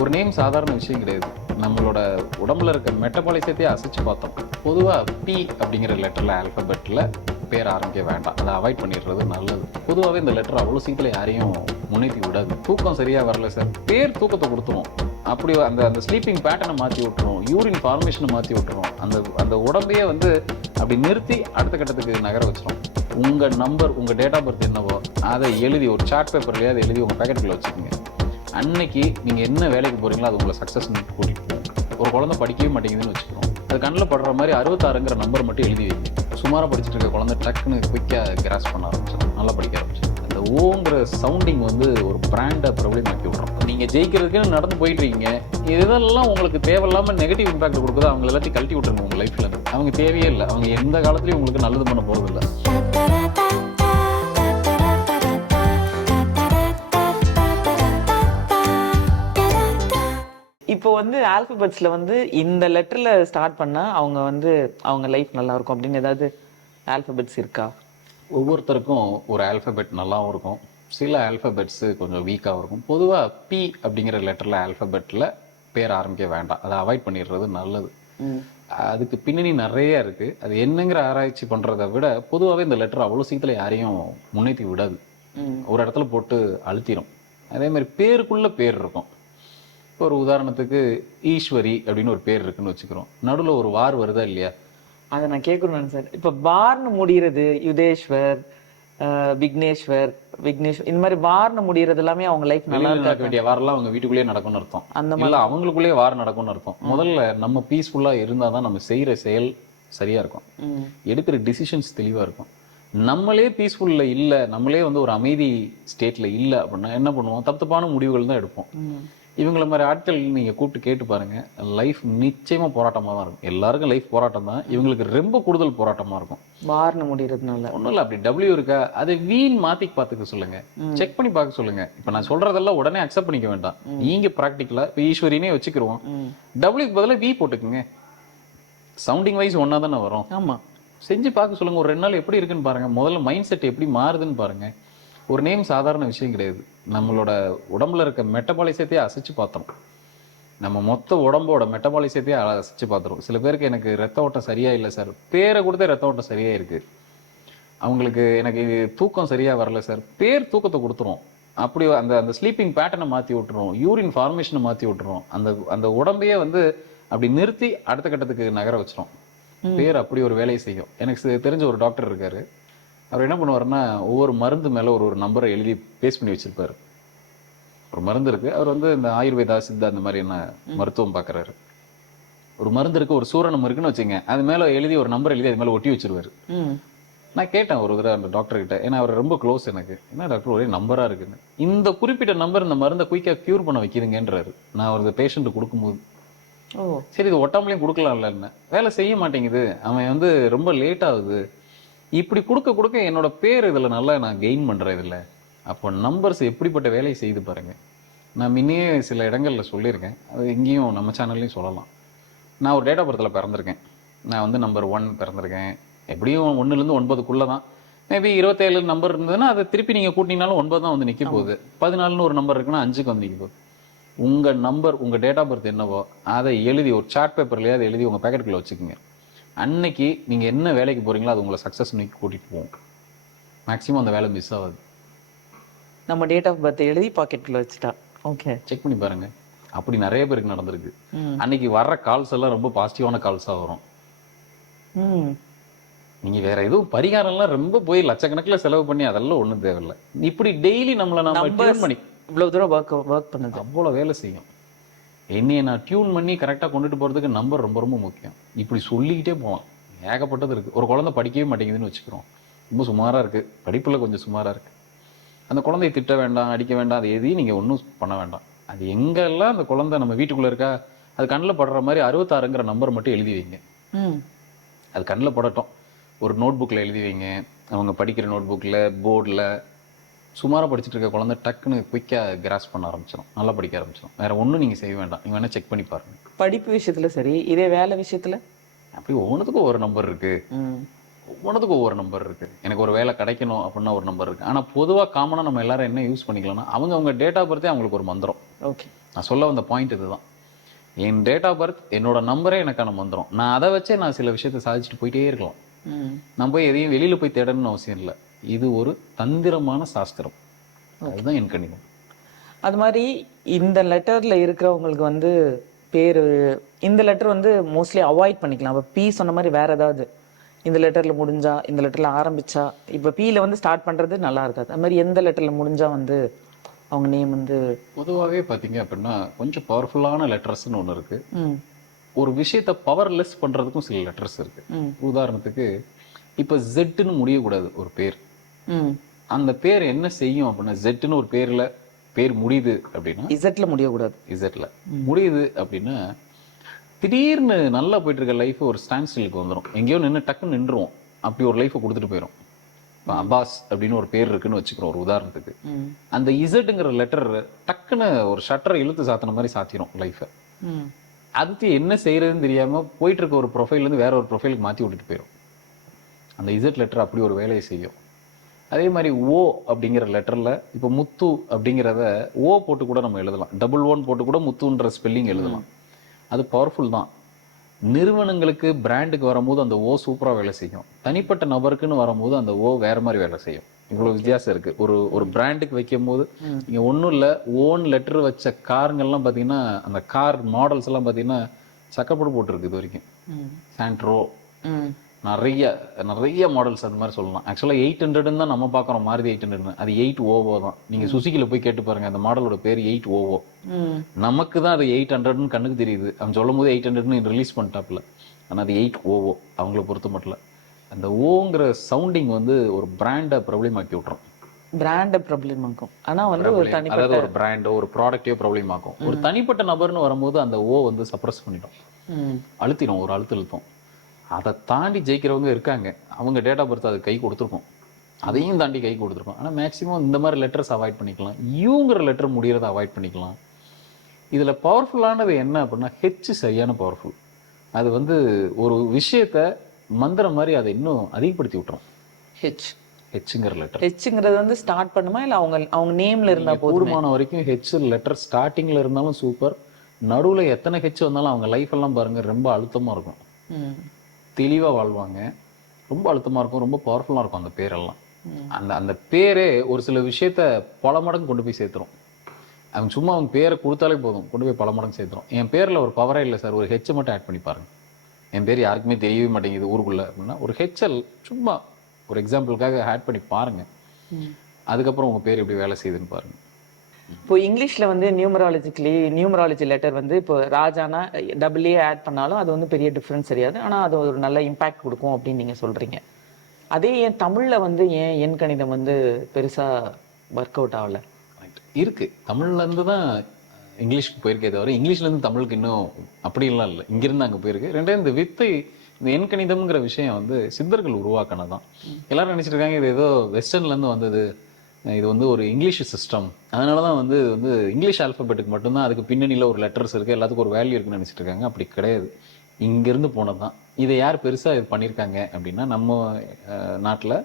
ஒரு நேம் சாதாரண விஷயம் கிடையாது. நம்மளோட உடம்புல இருக்க மெட்டபாலிசத்தையே அசைச்சு பார்த்தோம். பொதுவாக பி அப்படிங்கிற லெட்டரில் ஆல்ஃபபெட்டில் பேர் ஆரம்பிக்க வேண்டாம். அதை அவாய்ட் பண்ணிடுறது நல்லது. பொதுவாகவே இந்த லெட்டர் அவ்வளோ சீக்கிரம் யாரையும் முன்னேற்றி விடாது. தூக்கம் சரியாக வரல சார், பேர் தூக்கத்தை கொடுத்துரும். அப்படி அந்த அந்த ஸ்லீப்பிங் பேட்டர்னை மாற்றி விட்டுரும், யூரின் ஃபார்மேஷனை மாற்றி விட்டுரும். அந்த அந்த உடம்பையே வந்து அப்படி நிறுத்தி அடுத்த கட்டத்துக்கு நகர வச்சிரும். உங்கள் நம்பர், உங்கள் டேட் ஆஃப் பர்த் என்னவோ அதை எழுதி ஒரு சார்ட் பேப்பர்லேயே அதை எழுதி உங்கள் பேக்கெட்டுக்குள்ள வச்சுக்கோங்க. அன்னைக்கு நீங்கள் என்ன வேலைக்கு போகிறீங்களோ அது உங்களை சக்ஸஸ் கூட்டிகிட்டு போகும். ஒரு குழந்தை படிக்கவே மாட்டேங்குதுன்னு வச்சுக்கிறோம், அது கண்ணில் படுற மாதிரி 66ங்கிற நம்பர் மட்டும் எழுதி வைங்க. சுமாராக படிச்சுட்டு இருக்க குழந்தை டக்குன்னு குயிக்காக கிராஸ் பண்ண ஆரம்பிச்சிடும், நல்லா படிக்க ஆரம்பிச்சிடும். அந்த ஓங்கிற சவுண்டிங் வந்து ஒரு பிராண்டை ப்ராப்ளம் ஆக்கி விட்றோம். நீங்கள் ஜெயிக்கிறதுக்குன்னு நடந்து போயிட்டு இருக்கீங்க, இதெல்லாம் உங்களுக்கு தேவையில்லாமல் நெகட்டிவ் இம்பாக்ட் கொடுக்குது. அவங்க எல்லாத்தையும் கழட்டி விட்டுருங்க உங்கள் லைஃப்ல. அவங்க தேவையே இல்லை, அவங்க எந்த காலத்துலையும் உங்களுக்கு நல்லது பண்ண போகிறதில்ல. இப்போ வந்து ஆல்பபெட்ஸ்ல வந்து இந்த லெட்டர்ல ஸ்டார்ட் பண்ணா அவங்க லைஃப் நல்லா இருக்கும் அப்படின்னு ஏதாவது ஆல்பபெட்ஸ் இருக்கா? ஒவ்வொருத்தருக்கும் ஒரு ஆல்ஃபபெட் நல்லாவும் இருக்கும், சில ஆல்ஃபபெட்ஸு கொஞ்சம் வீக்காகவும் இருக்கும். பொதுவாக பி அப்படிங்கிற லெட்டரில் ஆல்ஃபபெட்டில் பேர் ஆரம்பிக்க வேண்டாம், அதை அவாய்ட் பண்ணிடுறது நல்லது. அதுக்கு பின்னணி நிறைய இருக்குது. அது என்னங்கிற ஆராய்ச்சி பண்ணுறதை விட பொதுவாகவே இந்த லெட்டர் அவ்வளோ சீக்கிரம் யாரையும் முன்னேற்றி விடாது, ஒரு இடத்துல போட்டு அழுத்திடும். அதே மாதிரி பேருக்குள்ளே பேர் இருக்கும். இப்போ ஒரு உதாரணத்துக்கு ஈஸ்வரி அப்படின்னு ஒரு பேர் இருக்குன்னு வச்சுக்கிறோம், நடுவில் ஒரு வார் வருதா இல்லையா? அதை நான் கேட்கணும்னு சார். இப்போ பார்னு முடிகிறது யுதேஸ்வர், விக்னேஸ்வர், இந்த மாதிரி வார்னு முடிகிறது எல்லாமே அவங்க லைஃப் நல்லா நடக்க வேண்டிய வாரெல்லாம் அவங்க வீட்டுக்குள்ளேயே நடக்கும்னு அர்த்தம். அந்த மாதிரி அவங்களுக்குள்ளேயே வார் நடக்கும்னு அர்த்தம். முதல்ல நம்ம பீஸ்ஃபுல்லாக இருந்தால் தான் நம்ம செய்கிற செயல் சரியாக இருக்கும், எடுக்கிற டிசிஷன்ஸ் தெளிவாக இருக்கும். நம்மளே பீஸ்ஃபுல்ல இல்லை, நம்மளே வந்து ஒரு அமைதி ஸ்டேட்டில் இல்லை அப்படின்னா என்ன பண்ணுவோம்? தப்பான முடிவுகள் தான் எடுப்போம். இவங்கள மாதிரி ஆட்கள் நீங்கள் கூப்பிட்டு கேட்டு பாருங்கள், லைஃப் நிச்சயமாக போராட்டமாக தான் இருக்கும். எல்லாருக்கும் லைஃப் போராட்டம் தான், இவங்களுக்கு ரொம்ப கூடுதல் போராட்டமாக இருக்கும். வார்னு முடிகிறதுனால ஒன்றும் இல்லை, அப்படி டபிள்யூ இருக்கா அதை வீண் மாற்றி பார்த்துக்க சொல்லுங்கள், செக் பண்ணி பார்க்க சொல்லுங்கள். இப்போ நான் சொல்கிறதெல்லாம் உடனே அக்செப்ட் பண்ணிக்க வேண்டாம். நீங்கள் ப்ராக்டிக்கலாக இப்போ ஈஸ்வரினே வச்சுக்கிருவோம், டபிள்யூக்கு பதிலாக வி போட்டுக்குங்க. சவுண்டிங் வைஸ் ஒன்றா தானே வரும். ஆமாம், செஞ்சு பார்க்க சொல்லுங்கள். ஒரு 2 நாள் எப்படி இருக்குன்னு பாருங்கள். முதல்ல மைண்ட் செட் எப்படி மாறுதுன்னு பாருங்கள். ஒரு நேம் சாதாரண விஷயம் கிடையாது. நம்மளோட உடம்புல இருக்க மெட்டபாலிசத்தையே அசைச்சு பார்த்தோம். நம்ம மொத்த உடம்போட மெட்டபாலிசத்தையே அசைச்சு பார்த்துரும். சில பேருக்கு எனக்கு ரத்த ஓட்டம் சரியா இல்லை சார், பேரை கொடுத்தே ரத்த ஓட்டம் சரியா இருக்கு. அவங்களுக்கு எனக்கு தூக்கம் சரியா வரல சார், பேர் தூக்கத்தை கொடுத்துரும். அப்படி அந்த அந்த ஸ்லீப்பிங் பேட்டர்னை மாற்றி விட்டுரும், யூரின் ஃபார்மேஷனை மாற்றி விட்டுரும். அந்த அந்த உடம்பையே வந்து அப்படி நிறுத்தி அடுத்த கட்டத்துக்கு நகர வச்சிரும். பேர் அப்படி ஒரு வேலையை செய்யும். எனக்கு தெரிஞ்ச ஒரு டாக்டர் இருக்காரு. அவர் என்ன பண்ணுவாருன்னா, ஒவ்வொரு மருந்து மேலே ஒரு நம்பரை எழுதி பேஸ்ட் பண்ணி வச்சிருப்பாரு. ஒரு மருந்து இருக்குது, அவர் வந்து இந்த ஆயுர்வேதா சித்தா அந்த மாதிரியான மருத்துவம் பார்க்குறாரு. ஒரு மருந்து இருக்குது, ஒரு சூரணம் இருக்குன்னு வச்சுங்க, அது மேலே எழுதி ஒரு நம்பர் எழுதி அது மேலே ஒட்டி வச்சிருவாரு. நான் கேட்டேன் ஒரு தடவை அந்த டாக்டர்கிட்ட, ஏன்னா அவர் ரொம்ப க்ளோஸ் எனக்கு. என்ன டாக்டர் ஒரே நம்பராக இருக்குன்னு, இந்த குறிப்பிட்ட நம்பர் இந்த மருந்தை குயிக்காக க்யூர் பண்ண வைக்கிதுங்கன்றாரு. நான் ஒரு பேஷண்ட்டு கொடுக்கும்போது, சரி இது ஒட்டாமலையும் கொடுக்கலாம்ல, என்ன வேலை செய்ய மாட்டேங்குது, அவன் வந்து ரொம்ப லேட் ஆகுது, இப்படி கொடுக்க கொடுக்க என்னோட பேர் இதில் நல்லா நான் கெயின் பண்ணுறேன் இதில். அப்போ நம்பர்ஸ் எப்படிப்பட்ட வேலையை செய்து பாருங்கள். நான் முன்னே சில இடங்களில் சொல்லியிருக்கேன், அது இங்கேயும் நம்ம சேனல்லையும் சொல்லலாம். நான் ஒரு டேட் ஆஃப் பர்த்தில் பிறந்திருக்கேன். நான் வந்து நம்பர் 1 பிறந்திருக்கேன். எப்படியும் 1லேருந்து 9க்குள்ளே தான். மேபி 27 நம்பர் இருந்ததுன்னா அதை திருப்பி நீங்கள் கூட்டினாலும் 9 தான் வந்து நிற்க போகுது. 14ன்னு ஒரு நம்பர் இருக்குன்னா 5க்கு வந்து நிற்க போகுது. உங்கள் நம்பர், உங்கள் டேட் ஆஃப் பர்த் என்னவோ அதை எழுதி ஒரு சார்ட் பேப்பர்லேயே அதை எழுதி உங்கள் பேக்கெட்டுக்குள்ளே வச்சுக்கோங்க. அன்னைக்கு நீங்கள் என்ன வேலைக்கு போகிறீங்களோ அது உங்களை சக்ஸஸ் நோக்கி கூட்டிகிட்டு போகும். மேக்ஸிமம் அந்த வேலை மிஸ் ஆகாது. நம்ம டேட் ஆஃப் பர்த் எழுதி பாக்கெட்டில் வச்சுட்டா ஓகே, செக் பண்ணி பாருங்கள். அப்படி நிறைய பேருக்கு நடந்திருக்கு. அன்னைக்கு வர்ற கால்ஸ் எல்லாம் ரொம்ப பாசிட்டிவான கால்ஸாக வரும். நீங்கள் வேற எதுவும் பரிகாரம்லாம் ரொம்ப போய் லட்சக்கணக்கில் செலவு பண்ணி அதெல்லாம் ஒன்றும் தேவையில்லை. இப்படி டெய்லி நம்மளை நம்ம டியூன் பண்ணி இவ்வளோ தூரம் ஒர்க் பண்ணுது, அவ்வளோ வேலை செய்யும். என்னையை நான் டியூன் பண்ணி கரெக்டாக கொண்டுட்டு போகிறதுக்கு நம்பர் ரொம்ப ரொம்ப முக்கியம். இப்படி சொல்லிக்கிட்டே போகலாம், ஏகப்பட்டது இருக்குது. ஒரு குழந்தை படிக்கவே மாட்டேங்குதுன்னு வச்சுக்கிறோம், ரொம்ப சுமாராக இருக்குது, படிப்பில் கொஞ்சம் சுமாராக இருக்குது. அந்த குழந்தைய திட்ட வேண்டாம், அடிக்க வேண்டாம், அது எதையும் நீங்கள் ஒன்றும் பண்ண வேண்டாம். அது எங்கெல்லாம் அந்த குழந்தை நம்ம வீட்டுக்குள்ளே இருக்கா அது கண்ணில் படுற மாதிரி 66ங்கிற நம்பர் மட்டும் எழுதி வைங்க. அது கண்ணில் படட்டும். ஒரு நோட் புக்கில் எழுதி வைங்க. அவங்க படிக்கிற நோட் புக்கில், போர்டில். சுமாராக படிச்சுட்டு இருக்க குழந்தை டக்குன்னு குயிக்காக கிராஸ் பண்ண ஆரம்பிச்சிடும், நல்லா படிக்க ஆரம்பிச்சிடும். வேறு ஒன்றும் நீங்கள் செய்ய வேண்டாம், நீங்கள் வேணால் செக் பண்ணி பாருங்கள். படிப்பு விஷயத்தில் சரி, இதே வேலை விஷயத்தில் அப்படி ஒவ்வொன்றுத்துக்கும் ஒவ்வொரு நம்பர் இருக்குது. ஒவ்வொன்றுத்துக்கும் ஒவ்வொரு நம்பர் இருக்குது. எனக்கு ஒரு வேலை கிடைக்கணும் அப்படின்னா ஒரு நம்பர் இருக்குது. ஆனால் பொதுவாக காமனாக நம்ம எல்லாரும் என்ன யூஸ் பண்ணிக்கலாம்னா அவங்க டேட் ஆஃப் பர்த்தே அவங்களுக்கு ஒரு மந்திரம். ஓகே, நான் சொல்ல வந்த பாயிண்ட் இதுதான். என் டேட் ஆஃப் பர்த் என்னோட நம்பரே எனக்கான மந்திரம். நான் அதை வச்சே நான் சில விஷயத்தை சாதிச்சுட்டு போயிட்டே இருக்கலாம். நான் போய் எதையும் வெளியில போய் தேடணும்னு அவசியம் இல்லை. இது ஒரு தந்திரமான சாஸ்திரம். அதுதான் என் கணிதம். அது மாதிரி இந்த லெட்டர்ல இருக்கிறவங்களுக்கு வந்து பேரு, இந்த லெட்டர் வந்து மோஸ்ட்லி அவாய்ட் பண்ணிக்கலாம். அப்ப பி சொன்ன மாதிரி வேற ஏதாவது இந்த லெட்டர்ல முடிஞ்சா, இந்த லெட்டர்ல ஆரம்பிச்சா, இப்ப பில வந்து ஸ்டார்ட் பண்றது நல்லா இருக்காது. அது மாதிரி எந்த லெட்டர்ல முடிஞ்சா வந்து அவங்க நேம் வந்து பொதுவாகவே பார்த்தீங்க அப்படின்னா கொஞ்சம் பவர்ஃபுல்லான லெட்டர்ஸ்னு ஒன்று இருக்கு. ஒரு விஷயத்தை பவர்லெஸ் பண்றதுக்கும் சில லெட்டர்ஸ் இருக்கு. உதாரணத்துக்கு இப்போ ஜெட்னு முடியக்கூடாது ஒரு பேர். அந்த பேர் என்ன செய்யும் அப்படின்னா, ஜெட்னு ஒரு பேர் முடியுது அப்படின்னா, இசட்ல முடியக்கூடாது, இசட்ல முடியுது அப்படின்னா திடீர்னு நல்லா போயிட்டு இருக்க லைஃப் ஒரு ஸ்டாண்ட் ஸ்டிலுக்கு வந்துடும். எங்கேயோ நின்று டக்குன்னு நின்றுவோம். அப்படி ஒரு லைஃபை கொடுத்துட்டு போயிடும். இப்போ அப்பாஸ் அப்படின்னு ஒரு பேர் இருக்குன்னு வச்சுக்கிறோம் ஒரு உதாரணத்துக்கு. அந்த இசட்டுங்கிற லெட்டர் டக்குன்னு ஒரு ஷட்டரை இழுத்து சாத்தின மாதிரி சாத்திரும் லைஃபை. அடுத்து என்ன செய்யறதுன்னு தெரியாம போயிட்டு இருக்க ஒரு ப்ரொஃபைல்லேருந்து வேற ஒரு ப்ரொஃபைலுக்கு மாற்றி விட்டுட்டு போயிடும். அந்த இசட் லெட்டர் அப்படி ஒரு வேலையை செய்யும். அதே மாதிரி ஓ அப்படிங்கிற லெட்டரில் இப்போ முத்து அப்படிங்கிறத ஓ போட்டு கூட நம்ம எழுதலாம். டபுள் ஓன் போட்டு கூட முத்துன்ற ஸ்பெல்லிங் எழுதலாம். அது பவர்ஃபுல் தான். நிறுவனங்களுக்கு பிராண்டுக்கு வரும்போது அந்த ஓ சூப்பராக வேலை செய்யும். தனிப்பட்ட நபருக்குன்னு வரும்போது அந்த ஓ வேற மாதிரி வேலை செய்யும். இவ்வளோ வித்தியாசம் இருக்கு. ஒரு பிராண்டுக்கு வைக்கும் போது இங்கே ஒன்றும் இல்லை, ஓன் லெட்டர் வச்ச காருங்கள்லாம் பார்த்தீங்கன்னா, அந்த கார் மாடல்ஸ் எல்லாம் பார்த்தீங்கன்னா சக்கப்போடு போட்டிருக்கு இது வரைக்கும். சாண்ட்ரோ நிறைய மாடல்ஸ் அந்த மாதிரி சொல்லலாம். ஆக்சுவலாக 800 தான் நம்ம பார்க்குறோம், மாருதி 800. அது 8 ஓவோ தான். நீங்கள் சுசுக்கியில் போய் கேட்டு பாருங்க, அந்த மாடலோட பேர் 8 ஓவோ. நமக்கு தான் அது 800ன்னு கண்ணுக்கு தெரியுது. அவன் சொல்லும் போது 800ன்னு ரிலீஸ் பண்ணிட்டாப்ல. ஆனால் அது 8 ஓவோ அவங்கள பொறுத்த மட்டும். அந்த ஓங்கிற சவுண்டிங் வந்து ஒரு பிராண்டை ப்ராப்ளம் ஆக்கி விட்டுரும். பிராண்டை ப்ராப்ளம் ஆக்கும். ஆனால் வந்து ஒரு அதாவது ஒரு பிராண்டோ ஒரு ப்ராடக்டையோ ப்ராப்ளம் ஆக்கும். ஒரு தனிப்பட்ட நபர்னு வரும்போது அந்த ஓ வந்து சப்ரஸ் பண்ணிடும், அழுத்திடும், ஒரு அழுத்தம். அதை தாண்டி ஜெயிக்கிறவங்க இருக்காங்க. அவங்க டேட் ஆஃப் பர்த் அது கை கொடுத்துருக்கோம், அதையும் தாண்டி கை கொடுத்துருக்கோம். ஆனால் மேக்ஸிமம் இந்த மாதிரி லெட்டர்ஸ் அவாய்ட் பண்ணிக்கலாம். யூங்கிற லெட்டர் முடிகிறத அவாய்ட் பண்ணிக்கலாம். இதில் பவர்ஃபுல்லானது என்ன அப்படின்னா, ஹெச் சரியான பவர்ஃபுல். அது வந்து ஒரு விஷயத்த மந்திரம் மாதிரி அதை இன்னும் அதிகப்படுத்தி விட்டுரும். ஹெச்ங்கிற லெட்டர். ஹெச்ங்கிறது வந்து ஸ்டார்ட் பண்ணுமா இல்லை அவங்க நேம்ல இருந்தா போதுமான வரைக்கும் ஹெச் லெட்டர் ஸ்டார்டிங்ல இருந்தாலும் சூப்பர். நடுவில் எத்தனை ஹெச் வந்தாலும் அவங்க லைஃப் எல்லாம் பாருங்க ரொம்ப அழுத்தமாக இருக்கும். தெளிவாக வாழ்வாங்க. ரொம்ப அழுத்தமாக இருக்கும், ரொம்ப பவர்ஃபுல்லாக இருக்கும் அந்த பேரெல்லாம். அந்த பேரே ஒரு சில விஷயத்த பல மடங்கு கொண்டு போய் சேர்த்துரும். அவங்க சும்மா அவங்க பேரை கொடுத்தாலே போதும், கொண்டு போய் பல மடங்கு சேர்த்துரும். என் பேரில் ஒரு பவரே இல்லை சார், ஒரு ஹெச்சை மட்டும் ஆட் பண்ணி பாருங்க. என் பேர் யாருக்குமே தெரியவே மாட்டேங்குது ஊருக்குள்ளே அப்படின்னா, ஒரு ஹெச்எல் சும்மா ஒரு எக்ஸாம்பிளுக்காக ஆட் பண்ணி பாருங்க. அதுக்கப்புறம் உங்கள் பேர் எப்படி வேலை செய்யுதுன்னு பாருங்க. இப்போ இங்கிலீஷ்ல வந்து நியூமராலஜி லெட்டர் வந்து இப்போ ராஜானா டபுள்ஏ ஆட் பண்ணாலும் அது வந்து பெரிய டிஃப்ரென்ஸ் தெரியாது. ஆனால் அது ஒரு நல்ல இம்பாக்ட் கொடுக்கும் அப்படின்னு நீங்கள் சொல்கிறீங்க. அதே ஏன் தமிழில் வந்து ஏன் எண் கணிதம் வந்து பெருசாக ஒர்க் அவுட் ஆகலை? இருக்குது. தமிழ்லேருந்து தான் இங்கிலீஷ்க்கு போயிருக்கே தவிர இங்கிலீஷ்லேருந்து தமிழுக்கு இன்னும் அப்படிலாம் இல்லை. இங்கேருந்து அங்கே போயிருக்கு. ரெண்டாவது இந்த வித்தை, இந்த எண் கணிதம்ங்கிற விஷயம் வந்து சித்தர்கள் உருவாக்கினதான். எல்லாரும் நினச்சிட்டு இருக்காங்க இது ஏதோ வெஸ்டர்ன்லேருந்து வந்தது, இது வந்து ஒரு இங்கிலீஷ் சிஸ்டம், அதனால தான் வந்து இங்கிலீஷ் ஆல்ஃபபெட்டுக்கு மட்டும்தான் அதுக்கு பின்னணியில் ஒரு லெட்டர்ஸ் இருக்குது, எல்லாத்துக்கும் ஒரு வேல்யூ இருக்குன்னு நினச்சிட்டு இருக்காங்க. அப்படி கிடையாது. இங்கேருந்து போனது தான். இதை யார் பெருசாக இது பண்ணியிருக்காங்க அப்படின்னா, நம்ம நாட்டில்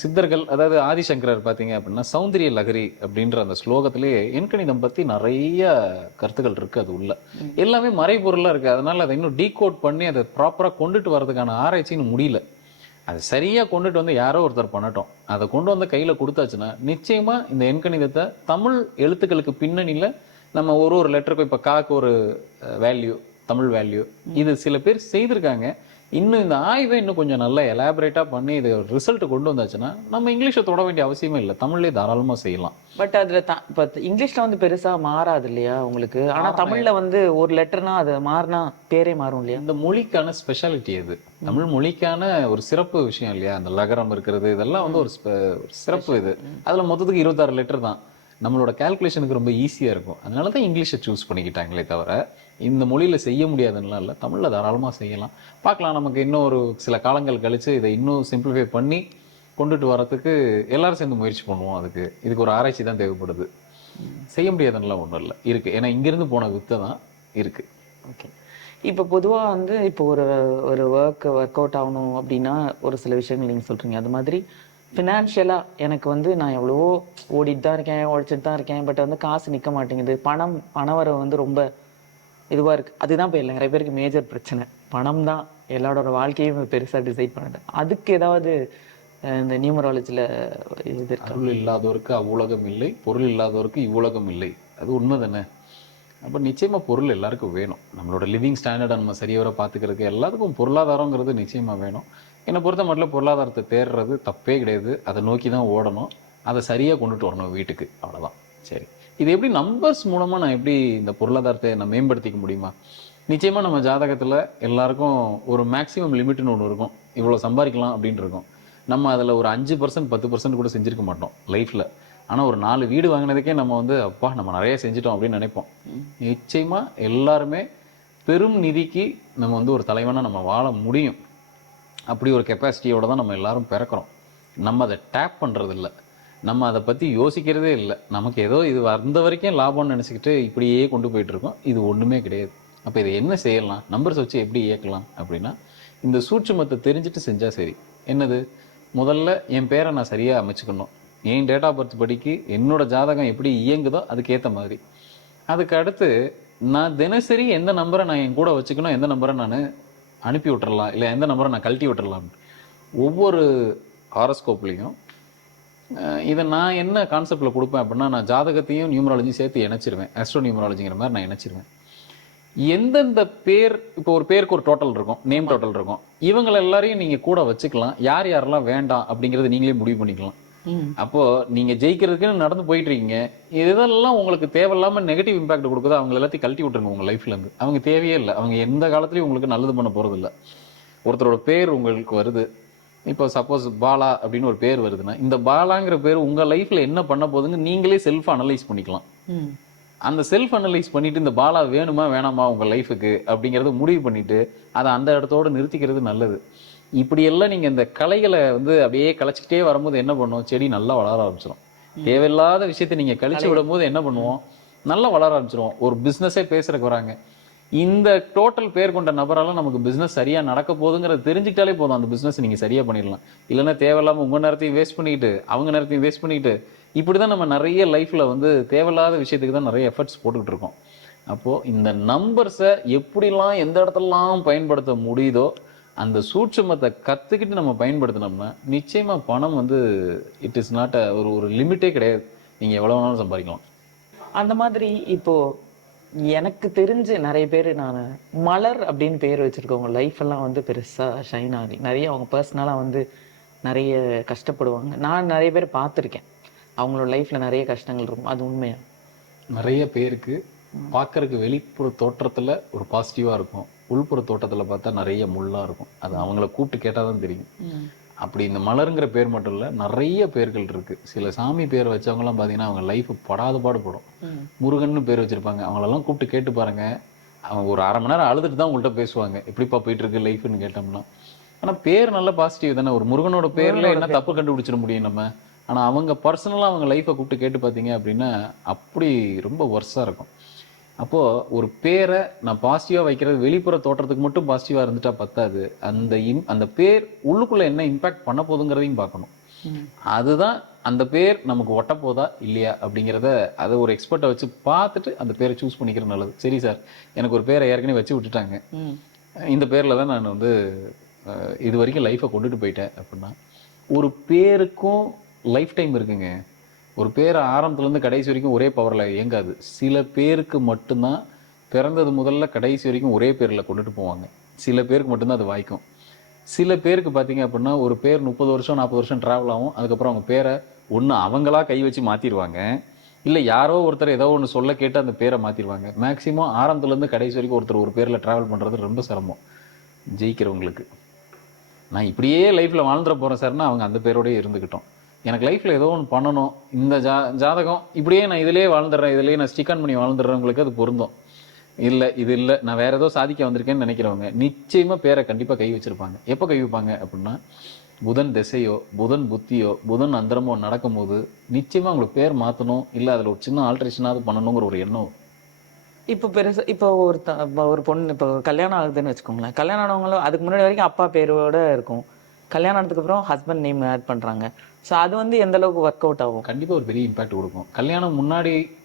சித்தர்கள், அதாவது ஆதிசங்கரர் பார்த்தீங்க அப்படின்னா சௌந்தரிய லகரி அப்படின்ற அந்த ஸ்லோகத்திலேயே எண்கணிதம் பற்றி நிறைய கருத்துக்கள் இருக்குது. அது உள்ள எல்லாமே மறைபொருளாக இருக்குது. அதனால் அதை இன்னும் டீகோட் பண்ணி அதை ப்ராப்பராக கொண்டுட்டு வரதுக்கான ஆராய்ச்சின்னு முடியல. அது சரியாக கொண்டுட்டு வந்து யாரோ ஒருத்தர் பண்ணட்டும். அதை கொண்டு வந்து கையில் கொடுத்தாச்சுன்னா நிச்சயமாக இந்த எண்கணிதத்தை தமிழ் எழுத்துக்களுக்கு பின்னணியில் நம்ம ஒரு லெட்டருக்கும், இப்போ காக்கு ஒரு வேல்யூ, தமிழ் வேல்யூ, இது சில பேர் செய்திருக்காங்க. இன்னும் இந்த ஆய்வை இன்னும் கொஞ்சம் நல்லா எலாபரேட்டாக பண்ணி இது ரிசல்ட் கொண்டு வந்தாச்சுன்னா நம்ம இங்கிலீஷை தொட வேண்டிய அவசியமே இல்லை, தமிழ்லேயே தாராளமாக செய்யலாம். பட் அதில் இப்போ இங்கிலீஷில் வந்து பெருசாக மாறாது இல்லையா உங்களுக்கு? ஆனால் தமிழில் வந்து ஒரு லெட்டர்னா அது மாறினா பேரே மாறும் இல்லையா? இந்த மொழிக்கான ஸ்பெஷாலிட்டி அது, தமிழ் மொழிக்கான ஒரு சிறப்பு விஷயம் இல்லையா? அந்த லகரம் இருக்கிறது இதெல்லாம் வந்து ஒரு சிறப்பு. இது அதில் மொத்தத்துக்கு 26 லெட்டர் தான். நம்மளோட கால்குலேஷனுக்கு ரொம்ப ஈஸியாக இருக்கும். அதனால தான் இங்கிலீஷை சூஸ் பண்ணிக்கிட்டாங்களே தவிர இந்த மொழியில் செய்ய முடியாதுன்னா இல்லை, தமிழில் தாராளமாக செய்யலாம். பார்க்கலாம், நமக்கு இன்னும் ஒரு சில காலங்கள் கழித்து இதை இன்னும் சிம்பிளிஃபை பண்ணி கொண்டுட்டு வரத்துக்கு எல்லாரும் சேர்ந்து முயற்சி பண்ணுவோம். இதுக்கு ஒரு ஆராய்ச்சி தான் தேவைப்படுது. செய்ய முடியாதுன்னெலாம் ஒன்றும் இல்லை, இருக்குது. ஏன்னா இங்கேருந்து போன வித்தை தான் இருக்குது. ஓகே. இப்போ பொதுவாக வந்து இப்போ ஒரு ஒர்க் அவுட் ஆகணும் அப்படின்னா ஒரு சில விஷயங்கள் நீங்கள் சொல்கிறீங்க. அது மாதிரி ஃபினான்ஷியலாக எனக்கு வந்து நான் எவ்வளவோ ஓடிட்டு தான் இருக்கேன், உழைச்சிட்டு தான் இருக்கேன். பட் வந்து காசு நிற்க மாட்டேங்குது. பணவரவு வந்து ரொம்ப இதுவாக இருக்குது. அதுதான் இப்போ நிறைய பேருக்கு மேஜர் பிரச்சனை. பணம் தான் எல்லாரோட வாழ்க்கையும் பெருசாக டிசைட் பண்ணுது. அதுக்கு ஏதாவது இந்த நியூமராலஜியில் இது இருக்கா? அருள் இல்லாதவருக்கு அவ்வுலகம் இல்லை, பொருள் இல்லாதவருக்கு இவ்வுலகம் இல்லை. அது உண்மை தானே? அப்போ நிச்சயமாக பொருள் எல்லாருக்கும் வேணும். நம்மளோட லிவிங் ஸ்டாண்டர்டை நம்ம சரியாக பார்த்துக்கிறதுக்கு எல்லாத்துக்கும் பொருளாதாரங்கிறது நிச்சயமாக வேணும். என்னை பொறுத்த மட்டும் பொருளாதாரத்தை தேடுறது தப்பே கிடையாது. அதை நோக்கி தான் ஓடணும். அதை சரியாக கொண்டுட்டு வரணும் வீட்டுக்கு, அவ்வளோதான். சரி, இது எப்படி நம்பர்ஸ் மூலமாக நான் எப்படி இந்த பொருளாதாரத்தை நான் மேம்படுத்திக்க முடியுமா? நிச்சயமாக நம்ம ஜாதகத்தில் எல்லாருக்கும் ஒரு மேக்ஸிமம் லிமிட்னு ஒன்று இருக்கும். இவ்வளோ சம்பாதிக்கலாம் அப்படின்னு இருக்கும். நம்ம அதில் ஒரு 5% 10% கூட செஞ்சுருக்க மாட்டோம் லைஃப்பில். ஆனால் ஒரு 4 வீடு வாங்கினதுக்கே நம்ம வந்து அப்பா நம்ம நிறைய செஞ்சிட்டோம் அப்படின்னு நினைப்போம். நிச்சயமாக எல்லாருமே பெரும் நிதிக்கு நம்ம வந்து ஒரு தலைவனாக நம்ம வாழ முடியும். அப்படி ஒரு கெப்பாசிட்டியோடு தான் நம்ம எல்லாரும் பிறக்கிறோம். நம்ம அதை டேப் பண்ணுறது இல்லை, நம்ம அதை பற்றி யோசிக்கிறதே இல்லை. நமக்கு ஏதோ இது வந்த வரைக்கும் லாபம்னு நினச்சிக்கிட்டு இப்படியே கொண்டு போயிட்டுருக்கோம். இது ஒன்றுமே கிடையாது. அப்போ இதை என்ன செய்யலாம், நம்பர்ஸ் வச்சு எப்படி இயக்கலாம் அப்படின்னா, இந்த சூட்சுமத்தை தெரிஞ்சுட்டு செஞ்சால் சரி. என்னது, முதல்ல என் பேரை நான் சரியாக அமைச்சுக்கணும். என் டேட் ஆஃப் பர்த் படிக்கு என்னோட ஜாதகம் எப்படி இயங்குதோ அதுக்கேற்ற மாதிரி. அதுக்கு அடுத்து நான் தினசரி எந்த நம்பரை நான் என் கூட வச்சுக்கணும், எந்த நம்பரை நான் அனுப்பி விட்டுறலாம், இல்லை எந்த நம்பரை நான் கழட்டி விட்டுறலாம். ஒவ்வொரு ஹாரோஸ்கோப்லேயும் இதை நான் என்ன கான்செப்டில் கொடுப்பேன் அப்படின்னா, நான் ஜாதகத்தையும் நியூமராலஜியும் சேர்த்து இணைச்சிருவேன். ஆஸ்ட்ரோ நியூமராலஜிங்கிற மாதிரி நான் இணைச்சிருவேன். எந்தெந்த பேர், இப்போ ஒரு பேருக்கு ஒரு டோட்டல் இருக்கும், நேம் டோட்டல் இருக்கும். இவங்களை எல்லாரையும் நீங்கள் கூட வச்சுக்கலாம். யார் யாரெல்லாம் வேண்டாம் அப்படிங்கிறத நீங்களே முடிவு பண்ணிக்கலாம். அப்போ நீங்க ஜெயிக்கிறதுக்குன்னு நடந்து போயிட்டு இருக்கீங்க. இதெல்லாம் உங்களுக்கு தேவையில்லாம நெகட்டிவ் இம்பாக்ட் கொடுக்குது. அவங்க எல்லாத்தையும் கழட்டி விட்டுருங்க உங்க லைஃப்ல இருந்து. அவங்க தேவையே இல்லை. அவங்க எந்த காலத்துலயும் உங்களுக்கு நல்லது பண்ண போறது இல்லை. ஒருத்தரோட பேர் உங்களுக்கு வருது, இப்போ சப்போஸ் பாலா அப்படின்னு ஒரு பேர் வருதுன்னா, இந்த பாலாங்கிற பேர் உங்க லைஃப்ல என்ன பண்ண போகுதுன்னு நீங்களே செல்ஃப் அனலைஸ் பண்ணிக்கலாம். அந்த செல்ஃப் அனலைஸ் பண்ணிட்டு இந்த பாலா வேணுமா வேணாமா உங்க லைஃபுக்கு அப்படிங்கறத முடிவு பண்ணிட்டு அதை அந்த இடத்தோட நிறுத்திக்கிறது நல்லது. இப்படியெல்லாம் நீங்கள் இந்த கலைகளை வந்து அப்படியே கலைச்சிக்கிட்டே வரும்போது என்ன பண்ணுவோம், செடி நல்லா வளர ஆரம்பிச்சிடும். தேவையில்லாத விஷயத்தை நீங்கள் கழிச்சு விடும் போது என்ன பண்ணுவோம், நல்லா வளர ஆரம்பிச்சிடும். ஒரு பிஸ்னஸே பேசுறதுக்கு வராங்க, இந்த டோட்டல் பேர் கொண்ட நபரால் நமக்கு பிஸ்னஸ் சரியாக நடக்க போகுதுங்கிறத தெரிஞ்சுக்கிட்டாலே போதும். அந்த பிஸ்னஸ் நீங்கள் சரியாக பண்ணிடலாம். இல்லைன்னா தேவையில்லாமல் உங்கள் நேரத்தையும் வேஸ்ட் பண்ணிக்கிட்டு அவங்க நேரத்தையும் வேஸ்ட் பண்ணிக்கிட்டு இப்படி தான் நம்ம நிறைய லைஃப்பில் வந்து தேவையில்லாத விஷயத்துக்கு தான் நிறைய எஃபர்ட்ஸ் போட்டுக்கிட்டு இருக்கோம். அப்போது இந்த நம்பர்ஸை எப்படிலாம் எந்த இடத்துலலாம் பயன்படுத்த முடியுதோ அந்த சூட்சுமத்தை கற்றுக்கிட்டு நம்ம பயன்படுத்தினோம்னா நிச்சயமாக பணம் வந்து இட் இஸ் நாட் ஒரு லிமிட்டே கிடையாது. நீங்கள் எவ்வளோ வேணாலும் சம்பாதிக்கலாம். அந்த மாதிரி இப்போ எனக்கு தெரிஞ்சு நிறைய பேர் நான் மலர் அப்படின்னு பேர் வச்சுருக்கவங்க லைஃப் எல்லாம் வந்து பெருசாக ஷைன் ஆகி நிறைய அவங்க பர்சனலாக வந்து நிறைய கஷ்டப்படுவாங்க. நான் நிறைய பேர் பார்த்துருக்கேன், அவங்களோட லைஃப்பில் நிறைய கஷ்டங்கள் இருக்கும். அது உண்மையா? நிறைய பேருக்கு பார்க்கறதுக்கு வெளிப்புற தோற்றத்தில் ஒரு பாசிட்டிவாக இருக்கும், உள்புற தோட்டத்தில் பார்த்தா நிறைய முள்ளாக இருக்கும். அது அவங்கள கூப்பிட்டு கேட்டால் தான் தெரியும். அப்படி இந்த மலருங்கிற பேர் மட்டும் இல்லை, நிறைய பேர்கள் இருக்குது. சில சாமி பேர் வச்சவங்கலாம் பார்த்தீங்கன்னா அவங்க லைஃப் படாத பாடுபடும். முருகன்னு பேர் வச்சுருப்பாங்க, அவங்களெல்லாம் கூப்பிட்டு கேட்டு பாருங்கள். அவங்க ஒரு 1/2 மணி நேரம் அழுதுட்டு தான் உங்கள்கிட்ட பேசுவாங்க, எப்படிப்பா போயிட்டுருக்கு லைஃப்னு கேட்டோம்னா. ஆனால் பேர் நல்ல பாசிட்டிவ் தானே. ஒரு முருகனோட பேரில் என்ன தப்பு கண்டுபிடிச்சிட முடியும் நம்ம. ஆனால் அவங்க பர்சனலாக அவங்க லைஃப்பை கூப்பிட்டு கேட்டு பார்த்தீங்க அப்படின்னா அப்படி ரொம்ப ஒர்ஸாக இருக்கும். அப்போது ஒரு பேரை நான் பாசிட்டிவாக வைக்கிறது வெளிப்புற தோற்றத்துக்கு மட்டும் பாசிட்டிவாக இருந்துட்டா பத்தாது. அந்த பேர் உள்ளுக்குள்ளே என்ன இம்பேக்ட் பண்ண போகுதுங்கிறதையும் பார்க்கணும். அதுதான் அந்த பேர் நமக்கு ஒட்ட போதா இல்லையா அப்படிங்கிறத அதை ஒரு எக்ஸ்பர்ட்டை வச்சு பார்த்துட்டு அந்த பேரை சூஸ் பண்ணிக்கிறது நல்லது. சரி சார், எனக்கு ஒரு பேரை ஏற்கனவே வச்சு விட்டுட்டாங்க, இந்த பேரில் தான் நான் வந்து இது வரைக்கும் லைஃப்பை கொண்டுட்டு போயிட்டேன் அப்படின்னா, ஒரு பேருக்கும் லைஃப் டைம் இருக்குங்க. ஒரு பேர் ஆரம்பத்துலேருந்து கடைசி வரைக்கும் ஒரே பவரில் இயங்காது. சில பேருக்கு மட்டும்தான் பிறந்தது முதல்ல கடைசி வரைக்கும் ஒரே பேரில் கொண்டுட்டு போவாங்க. சில பேருக்கு மட்டும்தான் அது வாய்க்கும். சில பேருக்கு பார்த்தீங்க அப்படின்னா ஒரு பேர் 30 வருஷம் 40 வருஷம் ட்ராவல் ஆகும். அதுக்கப்புறம் அவங்க பேரை ஒன்று அவங்களா கை வச்சு மாற்றிடுவாங்க, இல்லை யாரோ ஒருத்தர் ஏதோ ஒன்று சொல்ல கேட்டு அந்த பேரை மாற்றிடுவாங்க. மேக்ஸிமம் ஆரம்பத்துலேருந்து கடைசி வரைக்கும் ஒருத்தர் ஒரு பேரில் ட்ராவல் பண்ணுறது ரொம்ப சிரமம் ஜெயிக்கிறவங்களுக்கு. நான் இப்படியே லைஃப்பில் வாழ்ந்துட போகிறேன் சார்னா அவங்க அந்த பேரோடய இருந்துக்கிட்டோம். எனக்கு லைஃப்பில் ஏதோ ஒன்று பண்ணணும், இந்த ஜாதகம் இப்படியே நான் இதிலே வாழ்ந்துடுறேன், இதிலேயே நான் ஸ்டிக் ஆன் பண்ணி வாழ்ந்துடுறவங்களுக்கு அது பொருந்தும். இல்லை இது இல்லை நான் வேறு ஏதோ சாதிக்க வந்திருக்கேன்னு நினைக்கிறவங்க நிச்சயமாக பேரை கண்டிப்பாக கை வச்சுருப்பாங்க. எப்போ கை வைப்பாங்க அப்படின்னா, புதன் திசையோ புதன் புத்தியோ புதன் அந்தரமோ நடக்கும்போது நிச்சயமாக உங்களுக்கு பேர் மாற்றணும், இல்லை அதில் ஒரு சின்ன ஆல்ட்ரேஷனாவது பண்ணணுங்கிற ஒரு எண்ணம். இப்போ பெருசா இப்போ ஒரு பொண்ணு இப்போ கல்யாணம் ஆகுதுன்னு வச்சுக்கோங்களேன். கல்யாணம் ஆனவங்களும் அதுக்கு முன்னாடி வரைக்கும் அப்பா பேரோட இருக்கும். கல்யாணம் ஆனதுக்கு அப்புறம் ஹஸ்பண்ட் நேம் ஆட் பண்ணுறாங்க. ஸோ அது வந்து எந்த அளவுக்கு ஒர்க் அவுட் ஆகும்? கண்டிப்பா ஒரு பெரிய இம்பாக்ட் கொடுக்கும்.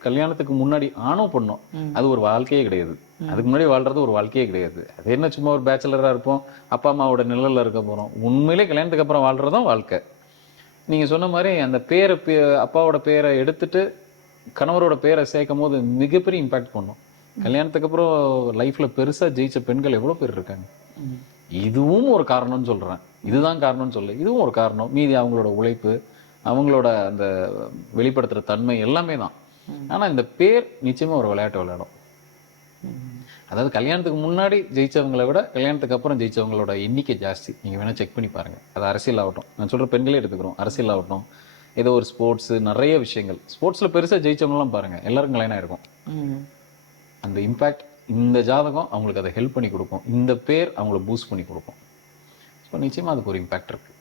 கல்யாணத்துக்கு முன்னாடி ஆணோ பொண்ணோ அது ஒரு வாழ்க்கையே கிடையாது. அதுக்கு முன்னாடி வாழ்றது ஒரு வாழ்க்கையே கிடையாது. அது என்ன சும்மா ஒரு பேச்சுலரா இருப்போம், அப்பா அம்மாவோட நிழல்ல இருக்க போறோம். உண்மையிலே கல்யாணத்துக்கு அப்புறம் வாழ்றதுதான் வாழ்க்கை. நீங்க சொன்ன மாதிரி அந்த அப்பாவோட பேரை எடுத்துட்டு கணவரோட பேரை சேர்க்கும் போது மிகப்பெரிய இம்பாக்ட் பண்ணும். கல்யாணத்துக்கு அப்புறம் லைஃப்ல பெருசா ஜெயிச்ச பெண்கள் எவ்வளவு பேர் இருக்காங்க. இதுவும் ஒரு காரணம்னு சொல்றேன். இதுதான் காரணம்னு சொல்ல, இதுவும் ஒரு காரணம். மீதி அவங்களோட உழைப்பு, அவங்களோட அந்த வெளிப்படுத்துற தன்மை எல்லாமே தான். ஆனா இந்த பேர் நிச்சயமா ஒரு விளையாட்டு விளையாடும். அதாவது கல்யாணத்துக்கு முன்னாடி ஜெயிச்சவங்களை விட கல்யாணத்துக்கு அப்புறம் ஜெயிச்சவங்களோட எண்ணிக்கை ஜாஸ்தி. நீங்க வேணா செக் பண்ணி பாருங்க. அது அரசியல் ஆகட்டும், நான் சொல்ற பெண்களே எடுத்துக்கிறோம், அரசியல் ஆகட்டும், ஏதோ ஒரு ஸ்போர்ட்ஸ், நிறைய விஷயங்கள். ஸ்போர்ட்ஸ்ல பெருசா ஜெயிச்சவங்கலாம் பாருங்க, எல்லாருக்கும் கல்யாணம் ஆயிருக்கும். அந்த இம்பாக்ட் இந்த ஜாதகம் அவங்களுக்கு அதை ஹெல்ப் பண்ணி கொடுக்கும். இந்த பேர் அவங்கள பூஸ்ட் பண்ணி கொடுக்கும். ஸோ நிச்சயமா அதுக்கு ஒரு இம்பாக்ட் இருக்கு.